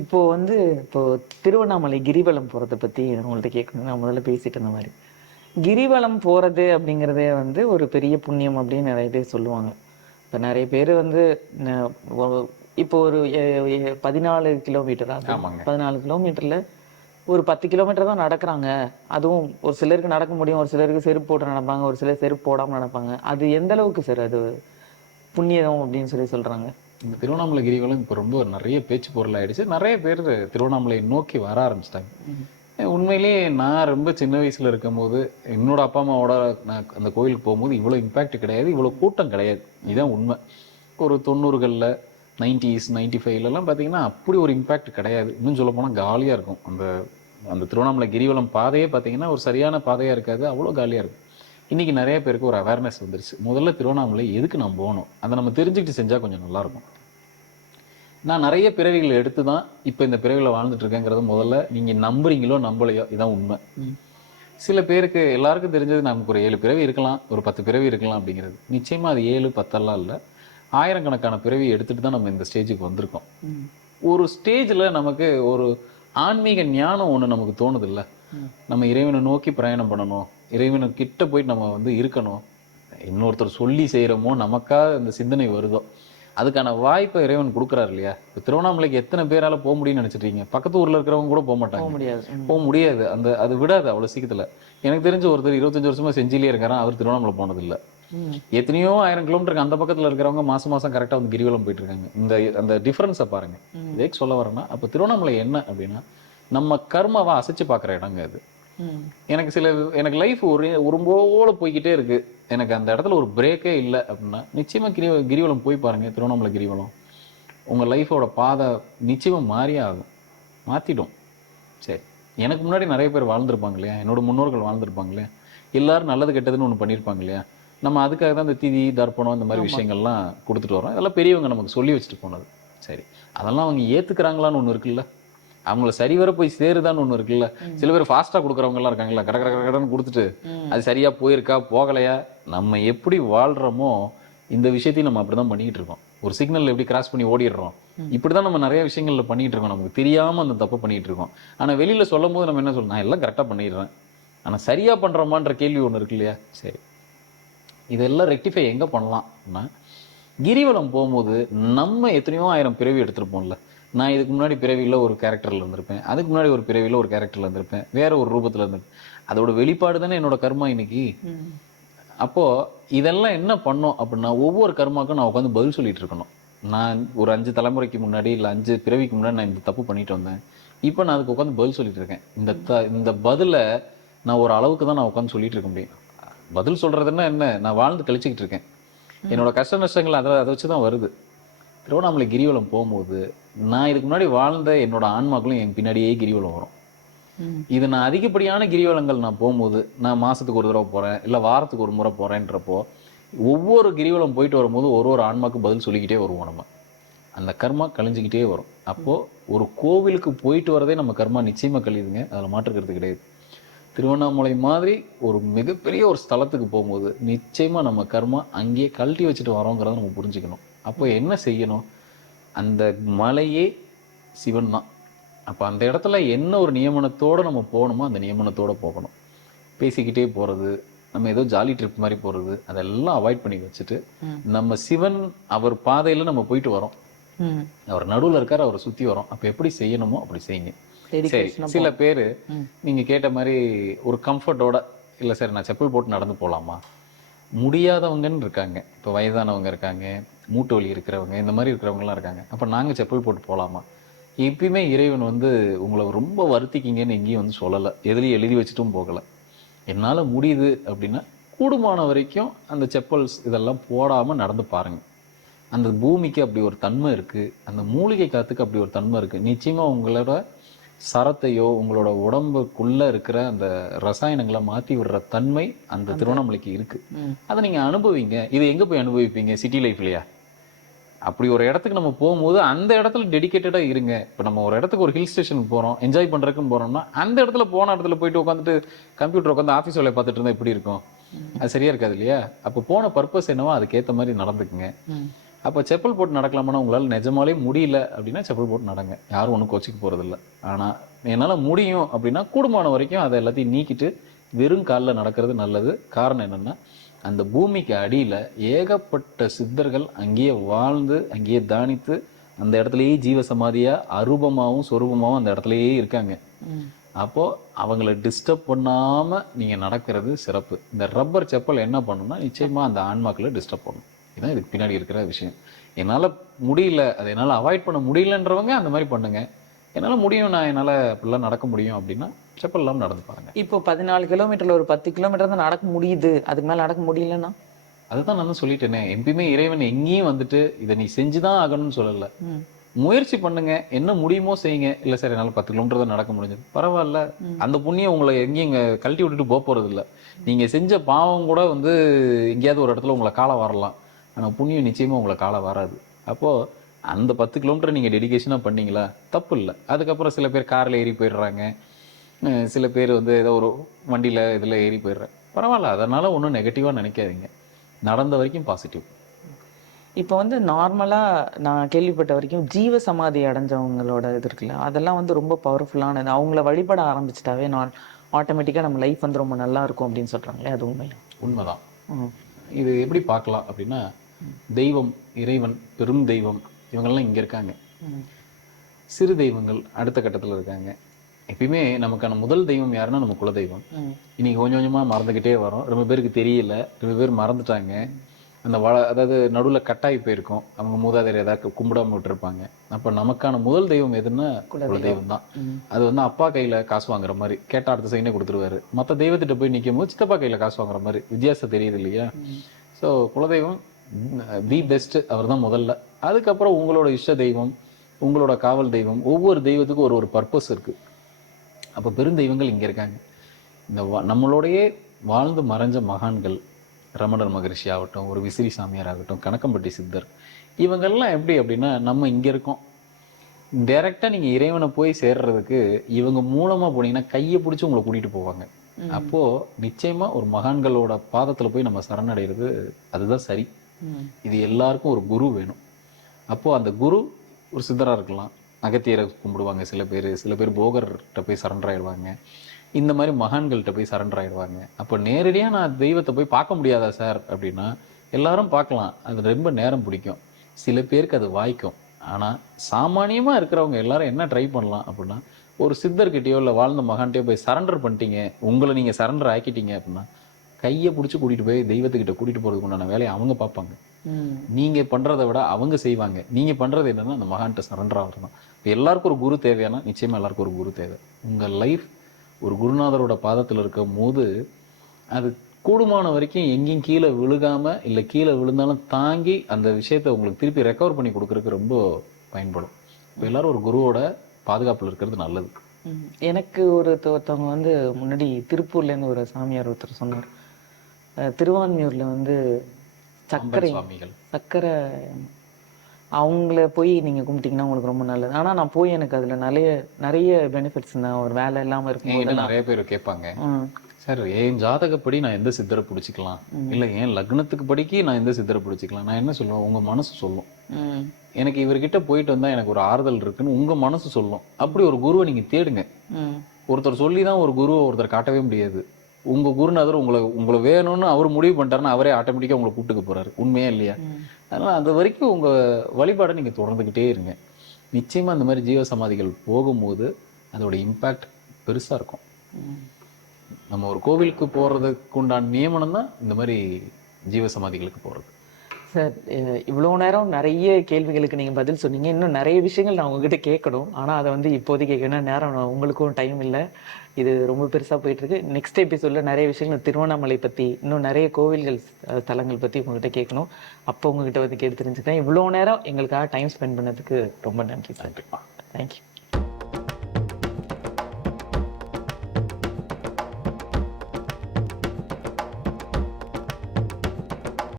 இப்போ வந்து இப்போ திருவண்ணாமலை கிரிவலம் போறதை பத்தி உங்கள்ட்ட கேட்கணும். நான் முதல்ல பேசிட்டு இருந்த மாதிரி, கிரிவலம் போறது அப்படிங்கிறதே வந்து ஒரு பெரிய புண்ணியம் அப்படின்னு நிறைய பேர் சொல்லுவாங்க. இப்போ நிறைய பேர் வந்து இப்போ ஒரு 14 கிலோமீட்டர், ஆமாங்க. 14 கிலோமீட்டர்ல ஒரு 10 கிலோமீட்டர் தான் நடக்கிறாங்க. அதுவும் ஒரு சிலருக்கு நடக்க முடியும், ஒரு சிலருக்கு செருப்பு போட்டு நடப்பாங்க, ஒரு சிலர் செருப்பு போடாம நடப்பாங்க. அது எந்த அளவுக்கு சார் அது புண்ணியம் அப்படின்னு சொல்றாங்க? இந்த திருவண்ணாமலை கிரிவலம் இப்போ ரொம்ப நிறைய பேச்சு பொருள் ஆயிடுச்சு. நிறைய பேர் திருவண்ணாமலையை நோக்கி வர ஆரம்பிச்சிட்டாங்க. உண்மையிலேயே நான் ரொம்ப சின்ன வயசுல இருக்கும்போது என்னோட அப்பா அம்மாவோட நான் அந்த கோயிலுக்கு போகும்போது இவ்வளோ இம்பாக்ட் கிடையாது, இவ்வளோ கூட்டம் கிடையாது. இதுதான் உண்மை. ஒரு 90களில் 90s 95லலாம் பார்த்தீங்கன்னா அப்படி ஒரு இம்பாக்ட் கிடையாது. இன்னும் சொல்ல போனால் காலியாக இருக்கும். அந்த அந்த திருவண்ணாமலை கிரிவலம் பாதையே பார்த்தீங்கன்னா ஒரு சரியான பாதையாக இருக்காது, அவ்வளோ காலியாக இருக்கும். இன்னைக்கு நிறைய பேருக்கு ஒரு அவேர்னஸ் வந்துருச்சு. முதல்ல திருவண்ணாமலை எதுக்கு நம்ம போகணும், அதை நம்ம தெரிஞ்சுக்கிட்டு செஞ்சால் கொஞ்சம் நல்லாயிருக்கும். நான் நிறைய பிறவிகள் எடுத்து தான் இப்போ இந்த பிறவியில் வாழ்ந்துட்டு இருக்கேங்கிறது முதல்ல நீங்கள் நம்புறீங்களோ நம்பலையோ இதான் உண்மை. சில பேருக்கு எல்லாருக்கும் தெரிஞ்சது நமக்கு ஒரு 7 பிறவி இருக்கலாம், ஒரு 10 பிறவி இருக்கலாம் அப்படிங்கிறது. நிச்சயமாக அது 7 10 இல்லை, ஆயிரக்கணக்கான பிறவி எடுத்துட்டு தான் நம்ம இந்த ஸ்டேஜுக்கு வந்திருக்கோம். ஒரு ஸ்டேஜில் நமக்கு ஒரு ஆன்மீக ஞானம் ஒன்று நமக்கு தோணுது இல்லை, நம்ம இறைவனை நோக்கி பிரயாணம் பண்ணணும், இறைவனை கிட்ட போயிட்டு நம்ம வந்து இருக்கணும், இன்னொருத்தர் சொல்லி செய்கிறோமோ நமக்காக அந்த சிந்தனை வருதோ அதுக்கான வாய்ப்பை இறைவன் கொடுக்குறாரு இல்லையா. இப்போ திருவண்ணாமலைக்கு எத்தனை பேரால போக முடியும்னு நினைச்சிட்டீங்க? பக்கத்து ஊர்ல இருக்கிறவங்க கூட போக மாட்டாங்க, போக முடியாது. அது விடாது அவ்வளவு சீக்கிரத்துல. எனக்கு தெரிஞ்ச ஒருத்தர் 25 வருஷமா செஞ்சிலே இருக்காராம், அவர் திருவண்ணாமலை போனது இல்லை. எத்தனையோ 1000 கிலோமீட்டருக்கு அந்த பக்கத்துல இருக்கிறவங்க மாசம் மாசம் கரெக்டா வந்து கிரிவலம் போயிட்டு இருக்காங்க. அந்த டிஃபரன்ஸை பாருங்க. இதேக்கு சொல்ல வரேன்னா, அப்ப திருவண்ணாமலை என்ன அப்படின்னா நம்ம கர்மாவை அசைச்சு பார்க்குற இடங்க அது. எனக்கு லைஃப் ஒரு போல போய்கிட்டே இருக்கு, எனக்கு அந்த இடத்துல ஒரு பிரேக்கே இல்லை அப்படின்னா நிச்சயமா கிரிவலம் போய் பாருங்க. திருவண்ணாமலை கிரிவலம் உங்க லைஃபோட பாதை நிச்சயமா மாறியே ஆகும், மாத்திடும். சரி, எனக்கு முன்னாடி நிறைய பேர் வாழ்ந்திருப்பாங்க இல்லையா, என்னோட முன்னோர்கள் வாழ்ந்திருப்பாங்க இல்லையா, எல்லாரும் நல்லது கெட்டதுன்னு ஒன்று பண்ணியிருப்பாங்க இல்லையா. நம்ம அதுக்காக தான் இந்த திதி தர்ப்பணம் இந்த மாதிரி விஷயங்கள்லாம் கொடுத்துட்டு வரோம். இதெல்லாம் பெரியவங்க நமக்கு சொல்லி வச்சுட்டு போனது. சரி, அதெல்லாம் அவங்க ஏத்துக்கிறாங்களான்னு ஒன்று இருக்குல்ல, அவங்கள சரிவர போய் சேருதான்னு ஒண்ணு இருக்குல்ல. சில பேர் ஃபாஸ்டா கொடுக்குறவங்க எல்லாம் இருக்காங்களா, கடன்னு கொடுத்துட்டு அது சரியா போயிருக்கா போகலையா. நம்ம எப்படி வாழ்றோமோ இந்த விஷயத்தையும் நம்ம அப்படிதான் பண்ணிட்டு இருக்கோம். ஒரு சிக்னல் எப்படி கிராஸ் பண்ணி ஓடிடுறோம், இப்படிதான் நம்ம நிறைய விஷயங்கள்ல பண்ணிட்டு இருக்கோம். நமக்கு தெரியாம அந்த தப்பு பண்ணிட்டு இருக்கோம். ஆனா வெளியில சொல்லும் போது நம்ம என்ன சொல்லணும், நான் எல்லாம் கரெக்டா பண்ணிடுறேன், ஆனா சரியா பண்றோமான்ற கேள்வி ஒண்ணு இருக்கு இல்லையா. சரி, இதெல்லாம் ரெக்டிஃபை எங்க பண்ணலாம்னா, கிரிவலம் போகும்போது நம்ம எத்தனையோ 1000 பிறவி எடுத்திருப்போம்ல. நான் இதுக்கு முன்னாடி பிறவியில் ஒரு கேரக்டர்ல இருந்திருப்பேன், அதுக்கு முன்னாடி ஒரு பிறவியில் ஒரு கேரக்டர்ல இருந்திருப்பேன், வேற ஒரு ரூபத்துல இருந்திருப்பேன். அதோட வெளிப்பாடு தானே என்னோட கர்மா இன்னைக்கு. அப்போ இதெல்லாம் என்ன பண்ணோம் அப்படின்னா, ஒவ்வொரு கர்மாக்கும் நான் உட்காந்து பதில் சொல்லிட்டு இருக்கணும். நான் ஒரு 5 தலைமுறைக்கு முன்னாடி இல்லை 5 பிறவிக்கு முன்னாடி நான் இந்த தப்பு பண்ணிட்டு வந்தேன், இப்போ நான் அதுக்கு உட்காந்து பதில் சொல்லிட்டு இருக்கேன். இந்த பதிலை நான் ஒரு அளவுக்கு தான் நான் உட்காந்து சொல்லிட்டு இருக்க முடியும். பதில் சொல்றதுன்னா என்ன, நான் வாழ்ந்து கழிச்சுக்கிட்டு இருக்கேன். என்னோட கஷ்ட நஷ்டங்கள் அதை வச்சுதான் வருது. திருவண்ணாமலை கிரிவலம் போகும்போது நான் இதுக்கு முன்னாடி வாழ்ந்த என்னோட ஆன்மாக்களும் என் பின்னாடியே கிரிவலம் வரும். இது நான் அதிகப்படியான கிரிவலங்கள் நான் போகும்போது, நான் மாசத்துக்கு ஒரு தடவை போறேன் இல்லை வாரத்துக்கு ஒரு முறை போறேன்றப்போ, ஒவ்வொரு கிரிவலம் போயிட்டு வரும்போது ஒரு ஆன்மாக்கு பதில் சொல்லிக்கிட்டே வருவோம். நம்ம அந்த கர்மா கழிஞ்சுக்கிட்டே வரும். அப்போ ஒரு கோவிலுக்கு போயிட்டு வரதே நம்ம கர்மா நிச்சயமா கழியுதுங்க, அதில் மாற்றுக்கிறது கிடையாது. திருவண்ணாமலை மாதிரி ஒரு மிகப்பெரிய ஒரு ஸ்தலத்துக்கு போகும்போது நிச்சயமா நம்ம கர்மா அங்கேயே கழட்டி வச்சுட்டு வரோங்கிறத நம்ம புரிஞ்சுக்கணும். அப்போ என்ன செய்யணும், அந்த மலையே சிவன் தான். அப்போ அந்த இடத்துல என்ன ஒரு நியமனத்தோடு நம்ம போகணுமோ அந்த நியமனத்தோடு போகணும். பேசிக்கிட்டே போகிறது, நம்ம ஏதோ ஜாலி ட்ரிப் மாதிரி போகிறது, அதெல்லாம் அவாய்ட் பண்ணி வச்சுட்டு நம்ம சிவன் அவர் பாதையில் நம்ம போயிட்டு வரோம். அவர் நடுவில் இருக்கார், அவரை சுற்றி வரோம். அப்போ எப்படி செய்யணுமோ அப்படி செய்யுங்க. சரி, டெடிகேஷனா சில பேர் நீங்க கேட்ட மாதிரி ஒரு கம்ஃபர்ட்டோட இல்லை சார் நான் செப்பல் போட்டு நடந்து போகலாமா, முடியாதவங்கன்னு இருக்காங்க. இப்போ வயதானவங்க இருக்காங்க, மூட்டு வலி இருக்கிறவங்க, இந்த மாதிரி இருக்கிறவங்கலாம் இருக்காங்க. அப்போ நாங்கள் செப்பல் போட்டு போகலாமா? எப்பயுமே இறைவன் வந்து உங்களை ரொம்ப வருத்திக்கிங்கன்னு எங்கேயும் வந்து சொல்லலை, எதுலேயும் எழுதி வச்சுட்டும் போகலை. என்னால் முடியுது அப்படின்னா கூடுமான வரைக்கும் அந்த செப்பல்ஸ் இதெல்லாம் போடாமல் நடந்து பாருங்க. அந்த பூமிக்கு அப்படி ஒரு தன்மை இருக்குது, அந்த மூலிகை காத்துக்கு அப்படி ஒரு தன்மை இருக்குது. நிச்சயமாக உங்களோட சரத்தையோ உங்களோட உடம்புக்குள்ளே இருக்கிற அந்த ரசாயனங்களை மாற்றி விடுற தன்மை அந்த திருவண்ணாமலைக்கு இருக்குது. அதை நீங்கள் அனுபவிங்க. இது எங்கே போய் அனுபவிப்பீங்க? சிட்டி லைஃப்லையா? அப்படி ஒரு இடத்துக்கு நம்ம போகும்போது அந்த இடத்துல டெடிகேட்டடாக இருங்க. இப்போ நம்ம ஒரு இடத்துக்கு ஒரு ஹில் ஸ்டேஷனுக்கு போகிறோம், என்ஜாய் பண்ணுறதுக்குன்னு போகிறோம்னா அந்த இடத்துல போன இடத்துல போயிட்டு உட்காந்துட்டு கம்ப்யூட்டர் உட்காந்து ஆஃபீஸ் வேலையை பார்த்துட்டு இருந்தால் எப்படி இருக்கும்? அது சரியா இருக்காது இல்லையா? அப்போ போன பர்பஸ் என்னவோ அதுக்கேற்ற மாதிரி நடந்துக்குங்க. அப்போ செப்பல் போட்டு நடக்கலாமான்னா உங்களால் நிஜமாலே முடியல அப்படின்னா செப்பல் போட்டு நடங்க, யாரும் ஒன்றும் கோச்சிக்கு போகிறதில்ல. ஆனால் என்னால் முடியும் அப்படின்னா கூடுமான வரைக்கும் அதை எல்லாத்தையும் நீக்கிட்டு வெறும் காலில் நடக்கிறது நல்லது. காரணம் என்னென்னா அந்த பூமிக்கு அடியில் ஏகப்பட்ட சித்தர்கள் அங்கேயே வாழ்ந்து அங்கேயே தானித்து அந்த இடத்துலையே ஜீவசமாதியாக அரூபமாகவும் சொரூபமாகவும் அந்த இடத்துலையே இருக்காங்க. அப்போது அவங்கள டிஸ்டர்ப் பண்ணாமல் நீங்கள் நடக்கிறது சிறப்பு. இந்த ரப்பர் செப்பல் என்ன பண்ணணும்னா நிச்சயமாக அந்த ஆன்மாக்களை டிஸ்டர்ப் பண்ணணும். இதுதான் இதுக்கு பின்னாடி இருக்கிற விஷயம். என்னால் முடியல, அதை என்னால் அவாய்ட் பண்ண முடியலன்றவங்க அந்த மாதிரி பண்ணுங்க. என்னால் முடியும், நான் என்னால் அப்படிலாம் நடக்க முடியும் அப்படின்னா செப்பல் இல்லாமல் நடந்து பாருங்க. இப்போ 14 கிலோமீட்டர்ல ஒரு 10 கிலோமீட்டர் தான் நடக்க முடியுது, அதுக்கு மேலே நடக்க முடியலன்னா? அதுதான் நான் சொல்லிட்டேனே, எப்பயுமே இறைவன் எங்கேயும் வந்துட்டு இதை நீ செஞ்சுதான் ஆகணும்னு சொல்லலை. முயற்சி பண்ணுங்க, என்ன முடியுமோ செய்யுங்க. இல்லை சார் என்னால் 10 கிலோமீட்டர் தான் நடக்க முடிஞ்சது, பரவாயில்ல. அந்த புண்ணியம் உங்களை எங்கேயும் இங்கே கழட்டி விட்டுட்டு போக போகிறது இல்லை. நீங்கள் செஞ்ச பாவம் கூட வந்து எங்கேயாவது ஒரு இடத்துல உங்களை காலை வரலாம், ஆனால் புண்ணியம் நிச்சயமாக உங்களை காலை வராது. அப்போது அந்த 10 கிலோமீட்டர் நீங்கள் டெடிகேஷனாக பண்ணீங்களா, தப்பு இல்லை. அதுக்கப்புறம் சில பேர் காரில் ஏறி போயிடுறாங்க, சில பேர் வந்து ஏதோ ஒரு வண்டியில் இதில் ஏறி போயிடுறாங்க, பரவாயில்ல. அதனால் ஒன்றும் நெகட்டிவாக நினைக்காதீங்க, நடந்த வரைக்கும் பாசிட்டிவ். இப்போ வந்து நார்மலாக நான் கேள்விப்பட்ட வரைக்கும் ஜீவ சமாதி அடைஞ்சவங்களோட இது இருக்குல்ல, அதெல்லாம் வந்து ரொம்ப பவர்ஃபுல்லானது. அவங்கள வழிபட ஆரம்பிச்சிட்டாவே நான் ஆட்டோமேட்டிக்காக நம்ம லைஃப் வந்து ரொம்ப நல்லா இருக்கும் அப்படின்னு சொல்கிறாங்களே, அது உண்மையா? உண்மைதான். இது எப்படி பார்க்கலாம் அப்படின்னா, தெய்வம், இறைவன், பெரும் தெய்வம் இவங்கெல்லாம் இங்கே இருக்காங்க, சிறு தெய்வங்கள் அடுத்த கட்டத்தில் இருக்காங்க. எப்பயுமே நமக்கான முதல் தெய்வம் யாருன்னா நம்ம குலதெய்வம். இன்னைக்கு கொஞ்சம் கொஞ்சமாக மறந்துக்கிட்டே வரோம். ரொம்ப பேருக்கு தெரியல, ரொம்ப பேர் மறந்துட்டாங்க. அந்த அதாவது நடுவில் கட்டாயி போயிருக்கோம், அவங்க மூதாதையர் ஏதாவது கும்பிடாம விட்டுருப்பாங்க. அப்போ நமக்கான முதல் தெய்வம் எதுன்னா குலதெய்வம் தான். அது வந்து அப்பா கையில் காசு வாங்குற மாதிரி, கேட்டால் அடுத்த சைனே கொடுத்துருவாரு. மற்ற தெய்வத்திட்ட போய் நிற்கும் போது சித்தப்பா கையில் காசு வாங்குற மாதிரி வித்தியாசம் தெரியுது இல்லையா? ஸோ குலதெய்வம் தி பெஸ்ட், அவர் தான் முதல்ல. அதுக்கப்புறம் உங்களோட இஷ்ட தெய்வம், உங்களோட காவல் தெய்வம், ஒவ்வொரு தெய்வத்துக்கும் ஒரு ஒரு பர்பஸ் இருக்குது. அப்போ பெருந்தெய்வங்கள் இங்கே இருக்காங்க. இந்த நம்மளோடையே வாழ்ந்து மறைஞ்ச மகான்கள், ரமணர் மகரிஷி ஆகட்டும், ஒரு விசிறி சாமியார் ஆகட்டும், கணக்கம்பட்டி சித்தர், இவங்கெல்லாம் எப்படி அப்படின்னா நம்ம இங்கே இருக்கோம். டைரெக்டாக நீங்கள் இறைவனை போய் சேர்றதுக்கு இவங்க மூலமாக போனீங்கன்னா கையை பிடிச்சி உங்களை கூட்டிகிட்டு போவாங்க. அப்போது நிச்சயமாக ஒரு மகான்களோட பாதத்தில் போய் நம்ம சரணடைகிறது அதுதான் சரி. இது எல்லாருக்கும் ஒரு குரு வேணும். அப்போது அந்த குரு ஒரு சித்தராக இருக்கலாம், அகத்தியரை கும்பிடுவாங்க சில பேர் போகர்கிட்ட போய் சரண்டர் ஆகிடுவாங்க, இந்த மாதிரி மகான்கள்கிட்ட போய் சரண்டர் ஆகிடுவாங்க. அப்போ நேரடியாக நான் தெய்வத்தை போய் பார்க்க முடியாதா சார் அப்படின்னா, எல்லாரும் பார்க்கலாம், அது ரொம்ப நேரம் பிடிக்கும், சில பேருக்கு அது வாய்க்கும். ஆனால் சாமானியமாக இருக்கிறவங்க எல்லாரும் என்ன ட்ரை பண்ணலாம் அப்படின்னா, ஒரு சித்தர்கிட்டயோ இல்லை வாழ்ந்த மகான்கிட்டயோ போய் சரண்டர் பண்ணிட்டீங்க, உங்களை நீங்கள் சரண்டர் ஆக்கிட்டீங்க அப்படின்னா கையை பிடிச்சி கூட்டிகிட்டு போய் தெய்வத்துக்கிட்ட கூட்டிகிட்டு போகிறதுக்கு உண்டான வேலையை அவங்க பார்ப்பாங்க. நீங்கள் பண்ணுறதை விட அவங்க செய்வாங்க. நீங்கள் பண்ணுறது என்னென்னா அந்த மகான்கிட்ட சரண்டர் ஆகிறது தான். இப்போ எல்லாருக்கும் ஒரு குரு தேவையானா நிச்சயமாக எல்லாருக்கும் ஒரு குரு தேவை. உங்கள் லைஃப் ஒரு குருநாதரோட பாதத்தில் இருக்கும் போது அது கூடுமான வரைக்கும் எங்கேயும் கீழே விழுகாமல், இல்லை கீழே விழுந்தாலும் தாங்கி அந்த விஷயத்தை உங்களுக்கு திருப்பி ரெக்கவர் பண்ணி கொடுக்குறதுக்கு ரொம்ப பயன்படும். இப்போ எல்லாரும் ஒரு குருவோட பாதுகாப்பில் இருக்கிறது நல்லது. எனக்கு ஒருத்தவங்க வந்து முன்னாடி திருப்பூர்லேருந்து ஒரு சாமியார் ஒருத்தர் சொன்னார், திருவான்மியூரில் வந்து சர்க்கரை அவங்கள போய் நீங்கள் கும்பிட்டீங்கன்னா உங்களுக்கு ரொம்ப நல்லது. ஆனால் நான் போய் எனக்கு அதில் நிறைய பெனிஃபிட்ஸ் தான். ஒரு வேலை இல்லாமல் இருக்கும். நிறைய பேர் கேட்பாங்க, சார் என் ஜாதகப்படி நான் எந்த சித்தரை பிடிச்சிக்கலாம், இல்லை என் லக்னத்துக்கு படிக்கி நான் எந்த சித்தரை பிடிச்சிக்கலாம். நான் என்ன சொல்லுவேன், உங்கள் மனசு சொல்லும். எனக்கு இவர்கிட்ட போயிட்டு வந்தால் எனக்கு ஒரு ஆறுதல் இருக்குன்னு உங்கள் மனசு சொல்லும். அப்படி ஒரு குருவை நீங்கள் தேடுங்க. ஒருத்தர் சொல்லி தான் ஒரு குருவை ஒருத்தர் காட்டவே முடியாது. உங்கள் குருநாதர் உங்களை வேணும்னு அவர் முடிவு பண்ணிட்டாருன்னா அவரே ஆட்டோமேட்டிக்காக உங்களை கூப்பிட்டுக்க போகிறாரு. உண்மையா இல்லையா? அதனால் அது வரைக்கும் உங்கள் வழிபாடை நீங்கள் தொடர்ந்துக்கிட்டே இருங்க. நிச்சயமாக அந்த மாதிரி ஜீவ சமாதிகள் போகும்போது அதோட இம்பேக்ட் பெருசாக இருக்கும். நம்ம ஒரு கோவிலுக்கு போகிறதுக்கு உண்டான நியமனம் தான் இந்த மாதிரி ஜீவசமாதிகளுக்கு போகிறது. சார், இவ்வளோ நேரம் நிறைய கேள்விகளுக்கு நீங்கள் பதில் சொன்னீங்க. இன்னும் நிறைய விஷயங்கள் நான் உங்ககிட்ட கேட்கணும். ஆனால் அதை வந்து இப்போதைக்கு கேட்கணும் நேரம் உங்களுக்கும் டைம் இல்லை. இது ரொம்ப பெருசாக போயிட்டுருக்கு. நெக்ஸ்ட் எபிசோடில் நிறைய விஷயங்கள் திருவண்ணாமலை பற்றி, இன்னும் நிறைய கோவில்கள் தலங்கள் பற்றி உங்கள்கிட்ட கேட்கணும். அப்போ உங்ககிட்ட வந்து கேட்டு தெரிஞ்சுக்கிறேன். இவ்வளோ நேரம் எங்களுக்காக டைம் ஸ்பெண்ட் பண்ணதுக்கு ரொம்ப நன்றி சார். தேங்க்யூ.